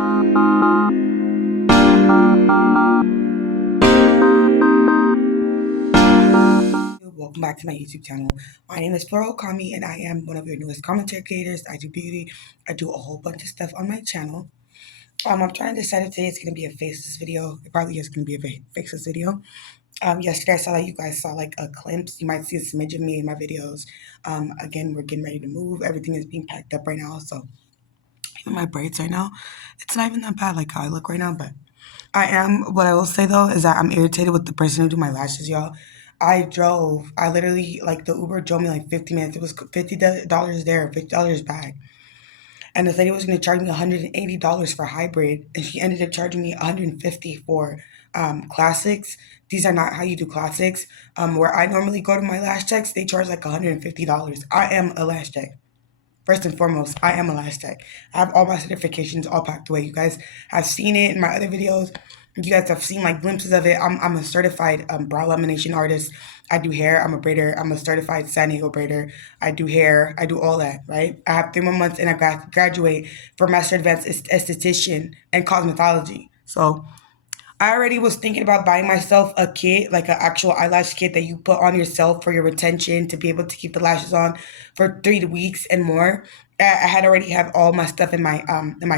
Welcome back to my YouTube channel. My name is Flora Okami and I am one of your newest commentary creators. I do beauty. I do a whole bunch of stuff on my channel. I'm trying to decide if today it's going to be a faceless video. It probably is going to be a faceless video. Yesterday I saw that you guys saw like a glimpse. You might see a smidge of me in my videos. Again, we're getting ready to move. Everything is being packed up right now. So even my braids right now, it's not even that bad like how I look right now, but what I will say though is that I'm irritated with the person who do my lashes, y'all. I literally, like, the Uber drove me like 50 minutes. It was $50 there, $50 back. And the lady was going to charge me $180 for hybrid, and she ended up charging me $150 for classics. These are not how you do classics. Where I normally go to my lash techs, they charge like $150. I am a lash tech. First and foremost, I am a lash tech. I have all my certifications all packed away. You guys have seen it in my other videos. You guys have seen like glimpses of it. I'm a certified brow lamination artist. I do hair. I'm a braider. I'm a certified San Diego braider. I do hair. I do all that, right? I have 3 more months and I graduate for Master Advanced Esthetician and Cosmetology. So I already was thinking about buying myself a kit, like an actual eyelash kit that you put on yourself for your retention to be able to keep the lashes on for 3 weeks and more. I had already have all my stuff in my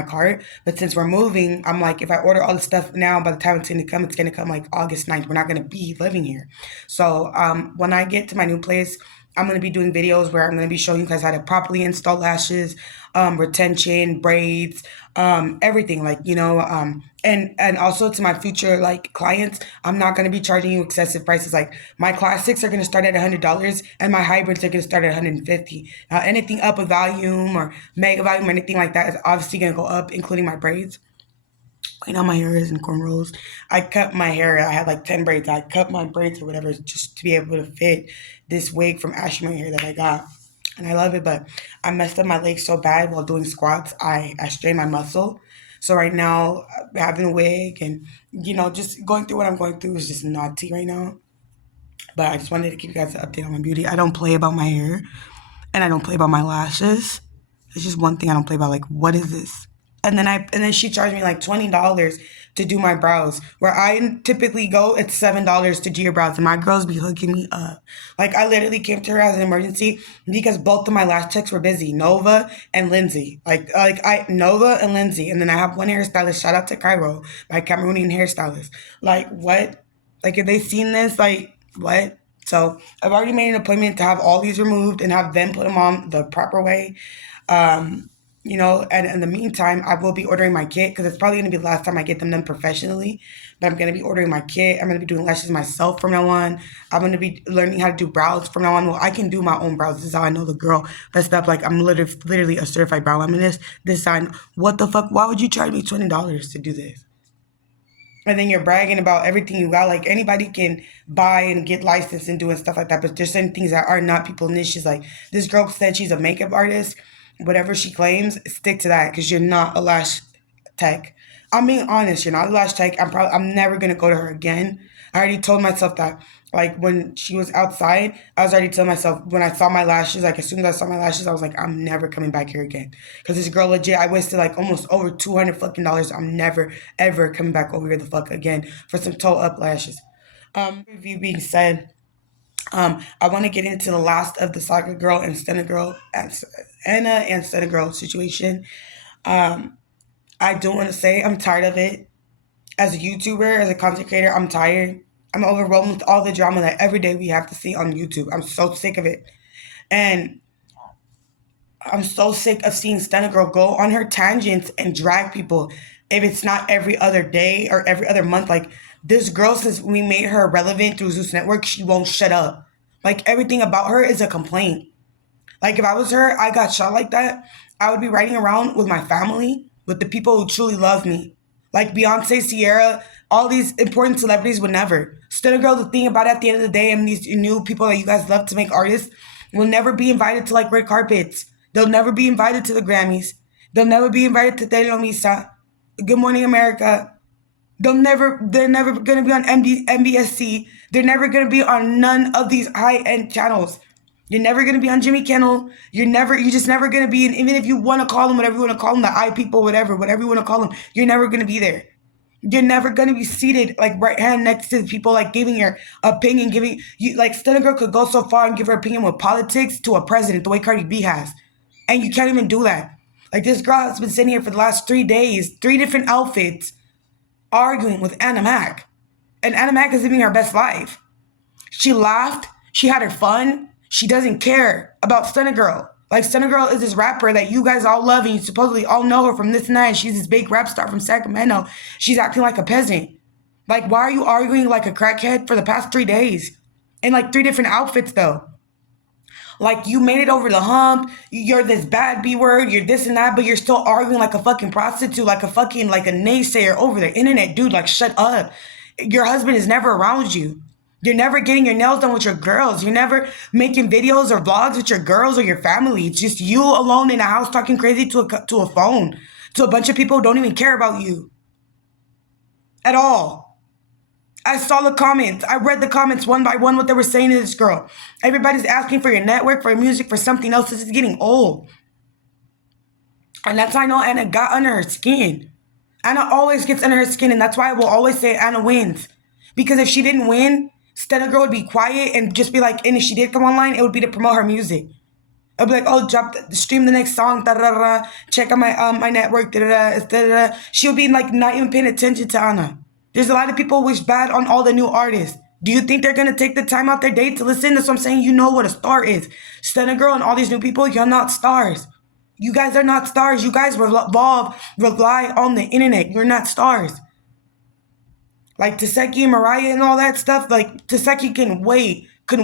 cart, but since we're moving, I'm like, if I order all the stuff now, by the time it's gonna come like August 9th. We're not gonna be living here. So when I get to my new place, I'm going to be doing videos where I'm going to be showing you guys how to properly install lashes, retention, braids, everything, like, and also to my future like clients, I'm not going to be charging you excessive prices. Like, my classics are going to start at $100 and my hybrids are going to start at $150. Now anything up with volume or mega volume or anything like that is obviously going to go up, including my braids. Right now my hair is in cornrows. I cut my hair. I had like 10 braids. I cut my braids or whatever just to be able to fit this wig from Ashley My Hair that I got. And I love it, but I messed up my legs so bad while doing squats. I strained my muscle. So right now, having a wig and, just going through what I'm going through is just naughty right now. But I just wanted to give you guys an update on my beauty. I don't play about my hair and I don't play about my lashes. It's just one thing I don't play about. Like, what is this? And then she charged me like $20 to do my brows. Where I typically go, it's $7 to do your brows. And my girls be hooking me up. Like, I literally came to her as an emergency because both of my lash techs were busy, Nova and Lindsay. Nova and Lindsay. And then I have one hairstylist, shout out to Cairo, my Cameroonian hairstylist. Like, what? Like, if they seen this, like, what? So I've already made an appointment to have all these removed and have them put them on the proper way. And in the meantime, I will be ordering my kit because it's probably going to be the last time I get them done professionally. But I'm going to be ordering my kit. I'm going to be doing lashes myself from now on. I'm going to be learning how to do brows from now on. Well, I can do my own brows. This is how I know the girl messed up. Like, I'm literally a certified brow laminist. This time, what the fuck? Why would you charge me $20 to do this? And then you're bragging about everything you got. Like, anybody can buy and get licensed and doing stuff like that. But there's certain things that are not people's niches. Like, this girl said she's a makeup artist. Whatever she claims, stick to that because you're not a lash tech. I'm being honest, you're not a lash tech. I'm never gonna go to her again. I already told myself that. Like, when she was outside, I was already telling myself when I saw my lashes, like as soon as I saw my lashes, I was like, I'm never coming back here again. Because this girl legit, I wasted like almost over $200 fucking dollars. I'm never ever coming back over here the fuck again for some toe up lashes. Review being said, I want to get into the last of the Saga Girl and Stunna Girl, ANHA and Stunna Girl situation. I do want to say I'm tired of it. As a YouTuber, as a content creator, I'm tired. I'm overwhelmed with all the drama that every day we have to see on YouTube. I'm so sick of it. And I'm so sick of seeing Stunna Girl go on her tangents and drag people. If it's not every other day or every other month, like, this girl, since we made her relevant through Zeusnetwork, she won't shut up. Like, everything about her is a complaint. Like, if I was her, I got shot like that, I would be riding around with my family, with the people who truly love me. Like Beyonce, Sierra, all these important celebrities would never. Stunna Girl, the thing about it at the end of the day, and these new people that you guys love to make artists, will never be invited to like red carpets. They'll never be invited to the Grammys. They'll never be invited to Telenovela, Good Morning America. They're never going to be on MBSC. They're never going to be on none of these high-end channels. You're never gonna be on Jimmy Kimmel. You're just never gonna be in, even if you want to call them whatever you want to call them, the I people, whatever you want to call them, you're never gonna be there. You're never gonna be seated like right hand next to the people, like giving your opinion, giving you like Stunna Girl could go so far and give her opinion with politics to a president, the way Cardi B has. And you can't even do that. Like this girl has been sitting here for the last 3 days, 3 different outfits, arguing with ANHA. And ANHA is living her best life. She laughed. She had her fun. She doesn't care about Stunna Girl. Like, Stunna Girl is this rapper that you guys all love and you supposedly all know her from this and that. And she's this big rap star from Sacramento. She's acting like a peasant. Like, why are you arguing like a crackhead for the past 3 days? In like 3 different outfits, though. Like, you made it over the hump. You're this bad B word. You're this and that. But you're still arguing like a fucking prostitute. Like a fucking, like a naysayer over the internet. Dude, like, shut up. Your husband is never around you. You're never getting your nails done with your girls. You're never making videos or vlogs with your girls or your family. It's just you alone in a house talking crazy to a phone, to a bunch of people who don't even care about you at all. I saw the comments. I read the comments one by one, what they were saying to this girl. Everybody's asking for your network, for your music, for something else. This is getting old. And that's how I know ANHA got under her skin. ANHA always gets under her skin, and that's why I will always say ANHA wins. Because if she didn't win, Stunna Girl would be quiet and just be like, and if she did come online, it would be to promote her music. I'd be like, oh, stream the next song, da-da-da-da, check out my network, da-da-da, da-da-da. She would be like not even paying attention to ANHA. There's a lot of people who wish bad on all the new artists. Do you think they're going to take the time out their day to listen? That's what I'm saying. You know what a star is. Stunna Girl and all these new people, you're not stars. You guys are not stars. You guys rely on the internet. You're not stars. Like Taseki and Mariah and all that stuff, like Taseki couldn't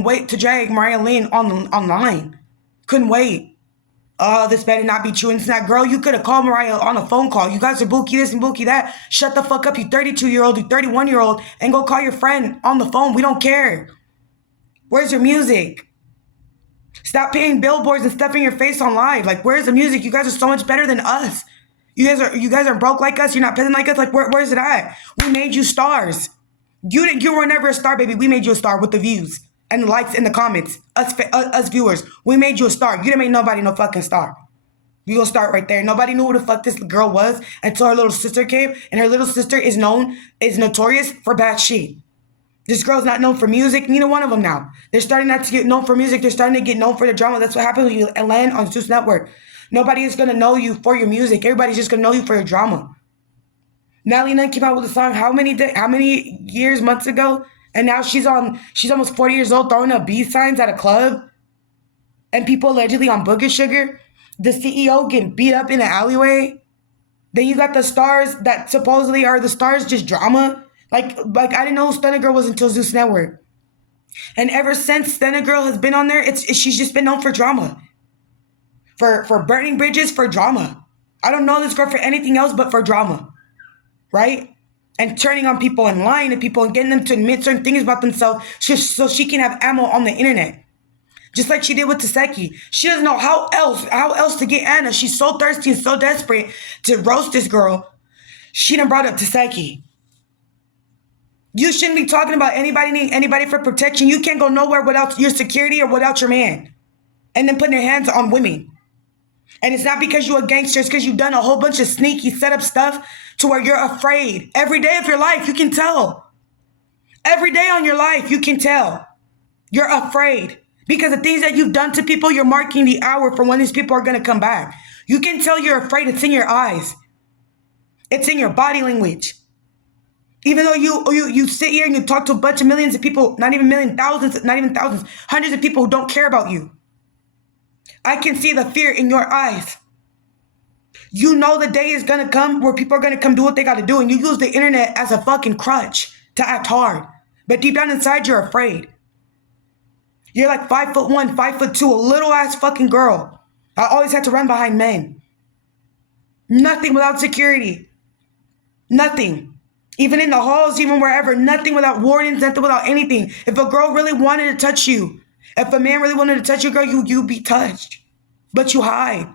wait to drag Mariah Lynn online. Couldn't wait. Oh, this better not be true. And it's not, girl, you could have called Mariah on a phone call. You guys are bookie this and bookie that. Shut the fuck up, you 32-year-old, you 31-year-old, and go call your friend on the phone. We don't care. Where's your music? Stop paying billboards and stuff in your face on live. Like, where's the music? You guys are so much better than us. You guys are broke like us. You're not peasant like us. Like, where's it at? We made you stars. You were never a star, baby. We made you a star with the views and the likes and the comments. Us viewers. We made you a star. You didn't make nobody no fucking star. You gonna start right there. Nobody knew who the fuck this girl was until her little sister came. And her little sister is notorious for bad shit. This girl's not known for music. Neither one of them now. They're starting not to get known for music. They're starting to get known for the drama. That's what happens when you land on Zeusnetwork. Nobody is going to know you for your music. Everybody's just going to know you for your drama. Nelly Nunn came out with a song how many years, months ago? And now she's almost 40 years old throwing up B signs at a club. And people allegedly on Booger Sugar. The CEO getting beat up in the alleyway. Then you got the stars that supposedly are the stars, just drama. Like I didn't know who Stunna Girl was until Zeusnetwork. And ever since Stunna Girl has been on there, she's just been known for drama. For burning bridges, for drama. I don't know this girl for anything else but for drama. Right? And turning on people and lying to people and getting them to admit certain things about themselves so she can have ammo on the internet. Just like she did with Taseki. She doesn't know how else to get ANHA. She's so thirsty and so desperate to roast this girl. She done brought up Taseki. You shouldn't be talking about anybody for protection. You can't go nowhere without your security or without your man. And then putting your hands on women. And it's not because you're a gangster. It's because you've done a whole bunch of sneaky setup stuff to where you're afraid. Every day of your life, you can tell. Every day on your life, you can tell. You're afraid. Because the things that you've done to people, you're marking the hour for when these people are going to come back. You can tell you're afraid. It's in your eyes. It's in your body language. Even though you sit here and you talk to a bunch of millions of people, not even millions, thousands, not even thousands, hundreds of people who don't care about you. I can see the fear in your eyes. You know the day is going to come where people are going to come do what they got to do. And you use the internet as a fucking crutch to act hard. But deep down inside, you're afraid. You're like 5'1", 5'2", a little ass fucking girl. I always had to run behind men. Nothing without security. Nothing. Even in the halls, even wherever. Nothing without warnings, nothing without anything. If a girl really wanted to touch you, if a man really wanted to touch you, girl, you be touched. But you hide.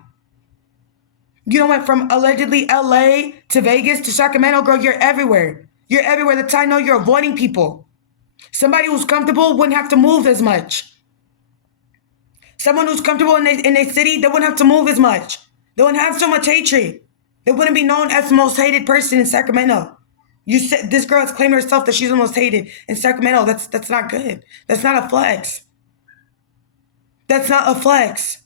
You know, went from allegedly LA to Vegas to Sacramento, girl, you're everywhere. You're everywhere. That's how I know you're avoiding people. Somebody who's comfortable wouldn't have to move as much. Someone who's comfortable in their city, they wouldn't have to move as much. They wouldn't have so much hatred. They wouldn't be known as the most hated person in Sacramento. You said this girl has claimed herself that she's the most hated in Sacramento. That's not good. That's not a flex. That's not a flex.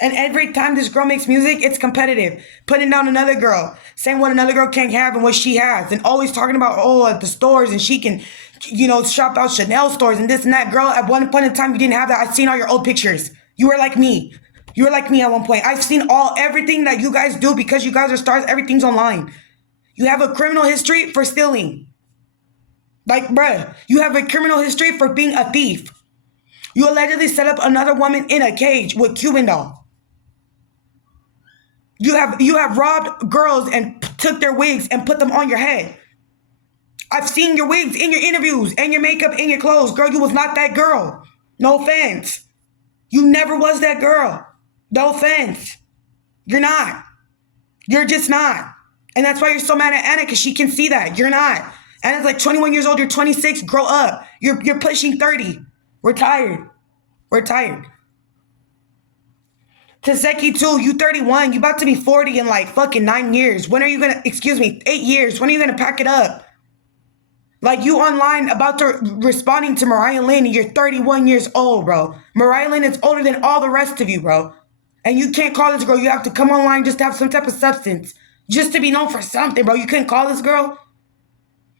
And every time this girl makes music, it's competitive. Putting down another girl, saying what another girl can't have and what she has, and always talking about, at the stores, and she can, shop out Chanel stores and this and that. Girl, at one point in time, you didn't have that. I've seen all your old pictures. You were like me. You were like me at one point. I've seen everything that you guys do because you guys are stars. Everything's online. You have a criminal history for stealing. Like, bruh, you have a criminal history for being a thief. You allegedly set up another woman in a cage with Cuban doll. You have robbed girls and took their wigs and put them on your head. I've seen your wigs in your interviews and your makeup and your clothes. Girl, you was not that girl. No offense. You never was that girl. No offense. You're not. You're just not. And that's why you're so mad at Anna, because she can see that. You're not. Anna's like 21 years old. You're 26. Grow up. You're pushing 30. We're tired. We're tired. Taseki too, you 31. You about to be 40 in like fucking 9 years. When are you gonna, 8 years. When are you gonna pack it up? Like, you online about to responding to Mariah Lynn and you're 31 years old, bro. Mariah Lynn is older than all the rest of you, bro. And you can't call this girl. You have to come online just to have some type of substance. Just to be known for something, bro. You couldn't call this girl?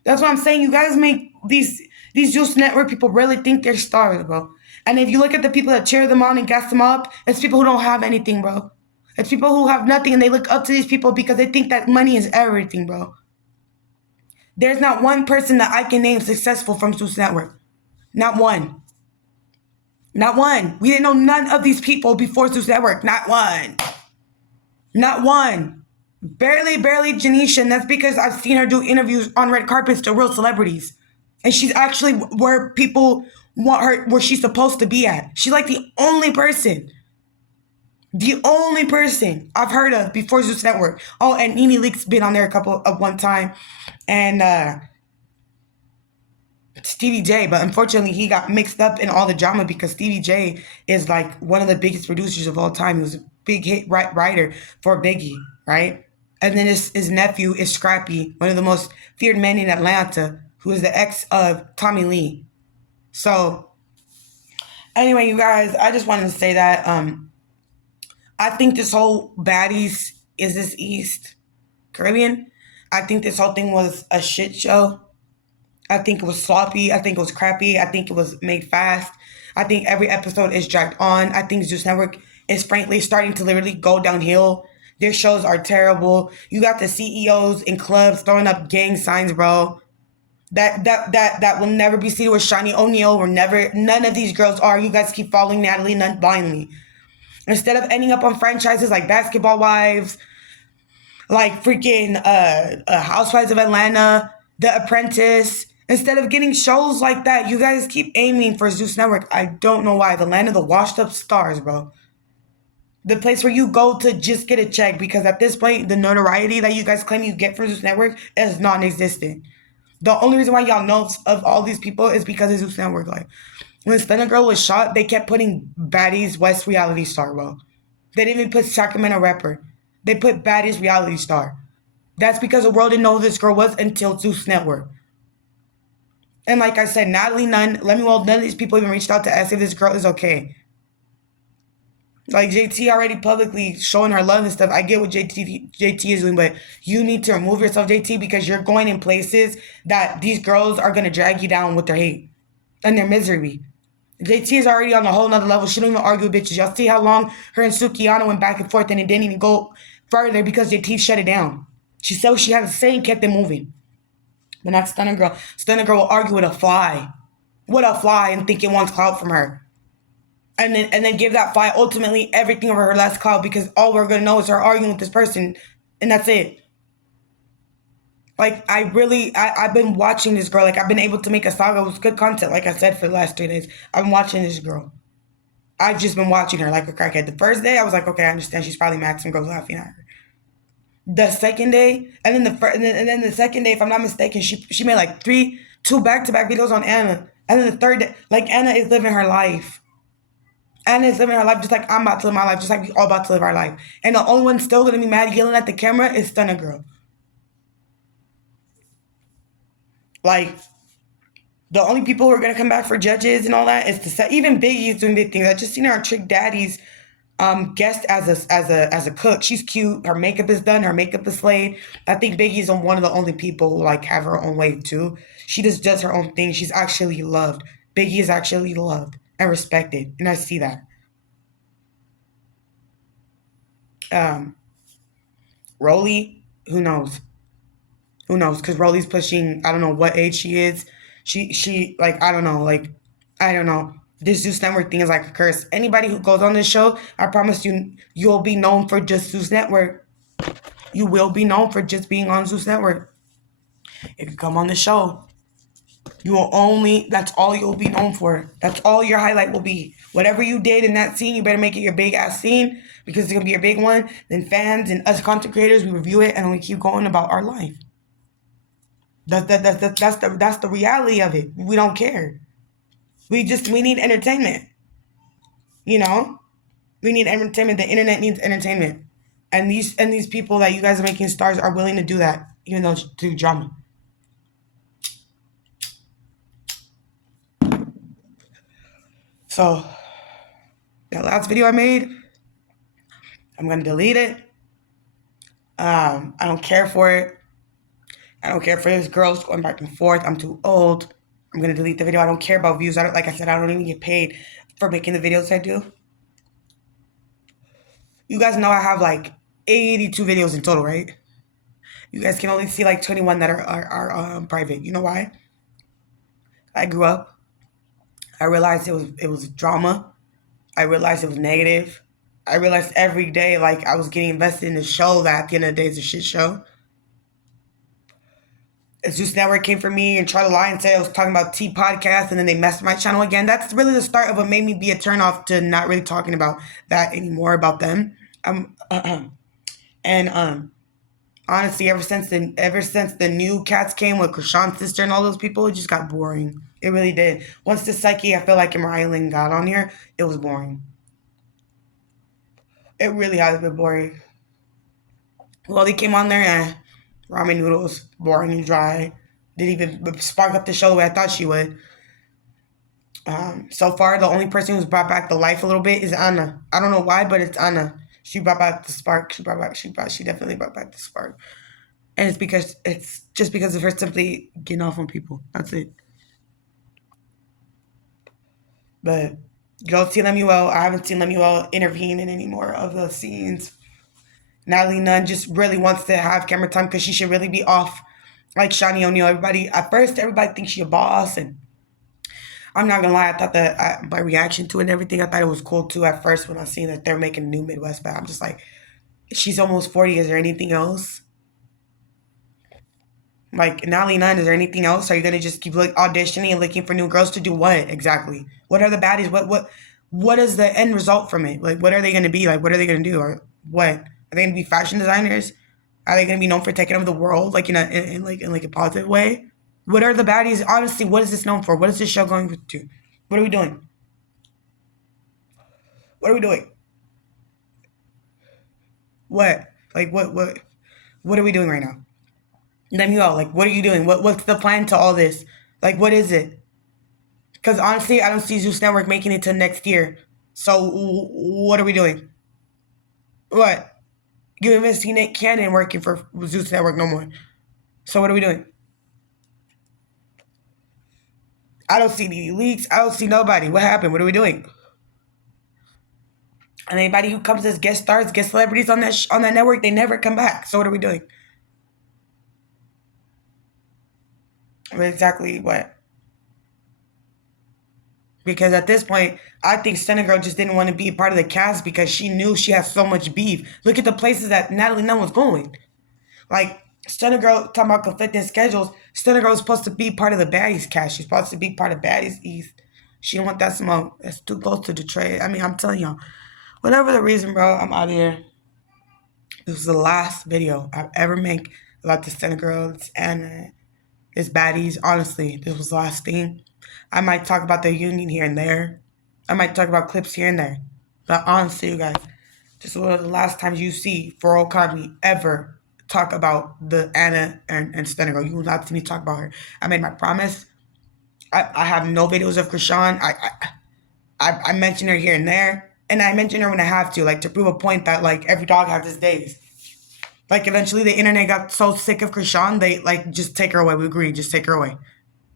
That's what I'm saying. You guys make these Zeusnetwork people really think they're stars, bro. And if you look at the people that cheer them on and gas them up, it's people who don't have anything, bro. It's people who have nothing and they look up to these people because they think that money is everything, bro. There's not one person that I can name successful from Zeusnetwork. Not one. Not one. We didn't know none of these people before Zeusnetwork. Not one. Not one. Barely Janisha, and that's because I've seen her do interviews on red carpets to real celebrities. And she's actually where people want her, where she's supposed to be at. She's like the only person I've heard of before Zeusnetwork. Oh, and Nene Leak's been on there one time. And Stevie J, but unfortunately he got mixed up in all the drama because Stevie J is like one of the biggest producers of all time. He was a big hit writer for Biggie, right? And then his nephew is Scrappy, one of the most feared men in Atlanta, who is the ex of Tommy Lee. So anyway, you guys, I just wanted to say that I think this whole baddies is this East Caribbean. I think this whole thing was a shit show. I think it was sloppy. I think it was crappy. I think it was made fast. I think every episode is dragged on. I think Zeusnetwork is frankly starting to literally go downhill. Their shows are terrible. You got the CEOs in clubs throwing up gang signs, bro. That will never be seen with Shani O'Neal. None of these girls are. You guys keep following Natalie Nunn blindly. Instead of ending up on franchises like Basketball Wives, like freaking Housewives of Atlanta, The Apprentice, instead of getting shows like that, you guys keep aiming for Zeusnetwork. I don't know why. The land of the washed up stars, bro. The place where you go to just get a check, because at this point, the notoriety that you guys claim you get from Zeusnetwork is non-existent. The only reason why y'all know of all these people is because of Zeusnetwork. Like, when STUNNA Girl was shot, they kept putting Baddies West reality star, bro. They didn't even put Sacramento rapper. They put Baddies reality star. That's because the world didn't know who this girl was until Zeusnetwork. And like I said, Natalie Nunn, none of these people even reached out to ask if this girl is okay. Like, JT already publicly showing her love and stuff. I get what JT is doing, but you need to remove yourself, JT, because you're going in places that these girls are going to drag you down with their hate and their misery. JT is already on a whole nother level. She don't even argue with bitches. Y'all see how long her and Sukiyana went back and forth, and it didn't even go further because JT shut it down. She said what she had to say and kept it moving. But not STUNNA Girl. STUNNA Girl will argue with a fly. With a fly and think it wants clout from her. And then give that fly ultimately everything over her last clout, because all we're going to know is her arguing with this person. And that's it. Like, I've been watching this girl. Like, I've been able to make a saga with good content, like I said, for the last 3 days. I've been watching this girl. I've just been watching her like a crackhead. The first day, I was like, okay, I understand. She's probably mad some girls laughing at her. The second day, and then the second day, if I'm not mistaken, she made like two back-to-back videos on Anna. And then the third day, like, Anna is living her life. Anna's living her life just like I'm about to live my life, just like we all about to live our life. And the only one still gonna be mad yelling at the camera is Stunna Girl. Like, the only people who are gonna come back for judges and all that is to say, even Biggie's doing big things. I just seen her on Trick Daddy's guest as a cook. She's cute. Her makeup is done. Her makeup is slayed. I think Biggie's one of the only people who like have her own way too. She just does her own thing. She's actually loved. Biggie is actually loved and respected, and I see that. Um, Rolly, who knows? Who knows? Because Rolly's pushing. I don't know what age she is. She like I don't know. Like I don't know. This Zeus Network thing is like a curse. Anybody who goes on this show, I promise you, you'll be known for just Zeus Network. You will be known for just being on Zeus Network. If you come on the show, you will only, that's all you'll be known for. That's all your highlight will be. Whatever you did in that scene, you better make it your big ass scene because it's going to be your big one. Then fans and us content creators, we review it and we keep going about our life. That's the reality of it. We don't care. We need entertainment. You know? We need entertainment. The internet needs entertainment. And these people that you guys are making stars are willing to do that, even though it's through drama. So that last video I made, I'm gonna delete it. I don't care for it. I don't care for this girls going back and forth. I'm too old. I'm gonna delete the video. I don't care about views. Like I said, I don't even get paid for making the videos I do. You guys know I have like 82 videos in total, right? You guys can only see like 21 that are private. You know why? I grew up. I realized it was drama. I realized it was negative. I realized every day like I was getting invested in a show that at the end of the day is a shit show. Zeus Network came for me and tried to lie and say I was talking about T podcast, and then they messed my channel again. That's really the start of what made me be a turnoff to not really talking about that anymore about them. And honestly, ever since the new cats came with Krishan's sister and all those people, it just got boring. It really did. Once the Psyche, I feel like, and Mariah Lynn got on here, it was boring. It really has been boring. Well, they came on there and ramen noodles, boring and dry. Didn't even spark up the show the way I thought she would. So far, the only person who's brought back the life a little bit is ANHA. I don't know why, but it's ANHA. She brought back the spark. She definitely brought back the spark. And it's just because of her simply getting off on people. That's it. But you don't see Lemuel. I haven't seen Lemuel intervene in any more of the scenes. Natalie Nunn just really wants to have camera time because she should really be off like Shani O'Neal. At first, everybody thinks she's a boss, and I'm not gonna lie, I thought that my reaction to it and everything, I thought it was cool too at first when I seen that they're making New Midwest, but I'm just like, she's almost 40. Is there anything else? Like, Natalie Nunn, is there anything else? Are you gonna just keep auditioning and looking for new girls to do what exactly? What are the baddies? What is the end result from it? Like, what are they gonna be? Like, what are they gonna do? Or what? Are they gonna be fashion designers? Are they gonna be known for taking over the world, like in a positive way? What are the baddies? Honestly, what is this known for? What is this show going to? What are we doing? What are we doing? What? Like, what are we doing right now? Let me know. Like, what are you doing? What's the plan to all this? Like, what is it? Because honestly, I don't see Zeus Network making it to next year. So, what are we doing? What? You haven't seen Nick Cannon working for Zeus Network no more. So, what are we doing? I don't see any leaks. I don't see nobody. What happened? What are we doing? And anybody who comes as guest stars, guest celebrities on that network, they never come back. So what are we doing? Exactly what? Because at this point, I think Stunna Girl just didn't want to be a part of the cast because she knew she has so much beef. Look at the places that Natalie Nunn was going. Like, Stunna Girl, talking about conflicting schedules, Stunna Girl was supposed to be part of the Baddies cast. She's supposed to be part of Baddies East. She didn't want that smoke. That's too close to Detroit. I mean, I'm telling y'all. Whatever the reason, bro, I'm out of here. This was the last video I've ever made about the Stunna Girls and it's baddies. Honestly, this was the last thing. I might talk about the union here and there. I might talk about clips here and there. But honestly, you guys, this is one of the last times you see Furakami ever talk about the ANHA and STUNNA girl. You will not see me talk about her. I made my promise. I have no videos of Krishan. I mention her here and there. And I mention her when I have to, like to prove a point that like every dog has its days. Like eventually the internet got so sick of Krishan, they like just take her away. We agree, just take her away.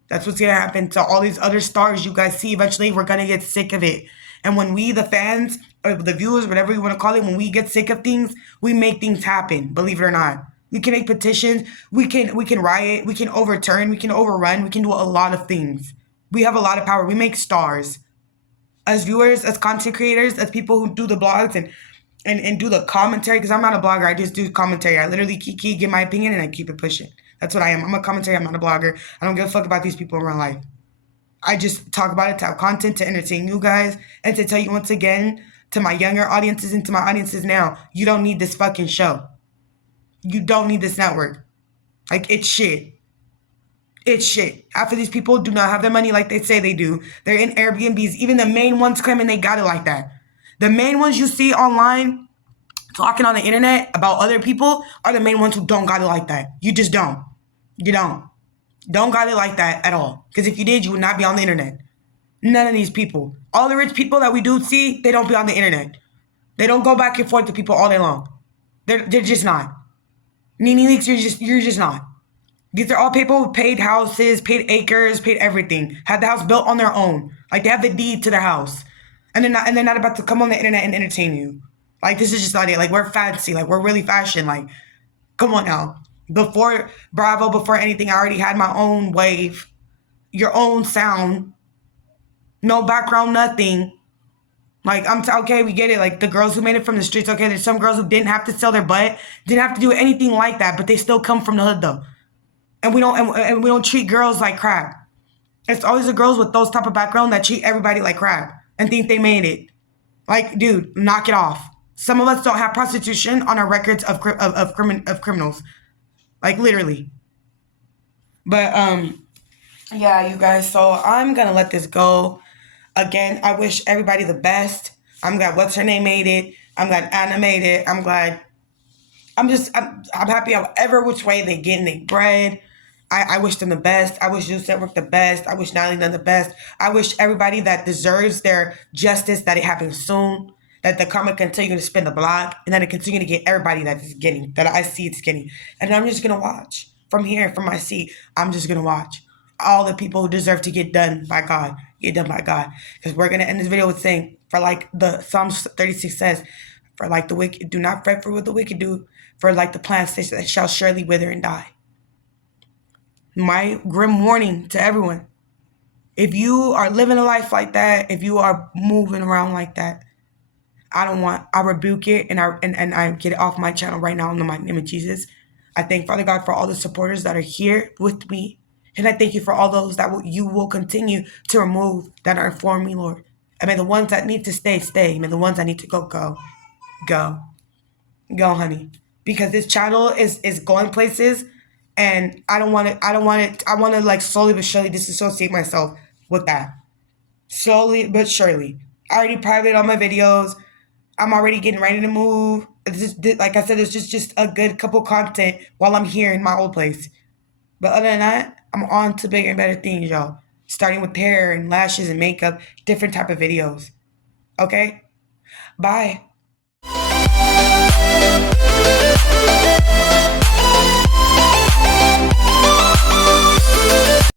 That's what's gonna happen to all these other stars you guys see. Eventually we're gonna get sick of it. And when we, the fans, or the viewers, whatever you want to call it, when we get sick of things, we make things happen, believe it or not. We can make petitions, we can riot, we can overturn, we can overrun, we can do a lot of things. We have a lot of power. We make stars. As viewers, as content creators, as people who do the blogs and do the commentary, because I'm not a blogger, I just do commentary. I literally give my opinion and I keep it pushing. That's what I am. I'm a commentator, I'm not a blogger. I don't give a fuck about these people in real life. I just talk about it to have content, to entertain you guys, and to tell you once again, to my younger audiences and to my audiences now, you don't need this fucking show. You don't need this network. Like, it's shit. It's shit. Half of these people do not have their money like they say they do. They're in Airbnbs. Even the main ones claiming they got it like that. The main ones you see online talking on the internet about other people are the main ones who don't got it like that. You just don't. You don't. Don't got it like that at all. Because if you did, you would not be on the internet. None of these people. All the rich people that we do see, they don't be on the internet. They don't go back and forth to people all day long. They're just not. Nene Leaks, you're just not. These are all people who paid houses, paid acres, paid everything. Had the house built on their own. Like, they have the deed to their house. And they're not about to come on the internet and entertain you. Like, this is just not it. Like, we're fancy. Like, we're really fashion. Like, come on now. Before Bravo, before anything, I already had my own wave. Your own sound. No background, nothing. Like, okay, we get it. Like, the girls who made it from the streets, okay, there's some girls who didn't have to sell their butt, didn't have to do anything like that, but they still come from the hood, though. And we don't treat girls like crap. It's always the girls with those type of background that treat everybody like crap and think they made it. Like, dude, knock it off. Some of us don't have prostitution on our records of criminals. Like, literally. But, yeah, you guys, so I'm going to let this go. Again, I wish everybody the best. I'm glad What's Her Name made it. I'm glad Anna made it. I'm glad. I'm happy however which way they getting their bread. I wish them the best. I wish Zeusnetwork the best. I wish Natalie Nunn the best. I wish everybody that deserves their justice, that it happens soon, that the karma continue to spin the block, and that it continue to get everybody that is getting, that I see it's getting. And I'm just going to watch. From here, from my seat, I'm just going to watch. All the people who deserve to get done by God, get done by God. Because we're going to end this video with saying, for like the Psalms 36 says, for like the wicked, do not fret for what the wicked do, for like the plants that shall surely wither and die. My grim warning to everyone. If you are living a life like that, if you are moving around like that, I rebuke it and I get it off my channel right now in the mighty name of Jesus. I thank Father God for all the supporters that are here with me. And I thank you for all those that you will continue to remove that are informing me, Lord. And may the ones that need to stay, stay. May the ones that need to go, go. Go. Go, honey. Because this channel is going places. And I want to like slowly but surely disassociate myself with that. Slowly but surely. I already privated all my videos. I'm already getting ready to move. Like I said, it's just a good couple content while I'm here in my old place. But other than that, I'm on to bigger and better things, y'all. Starting with hair and lashes and makeup, different type of videos. Okay? Bye.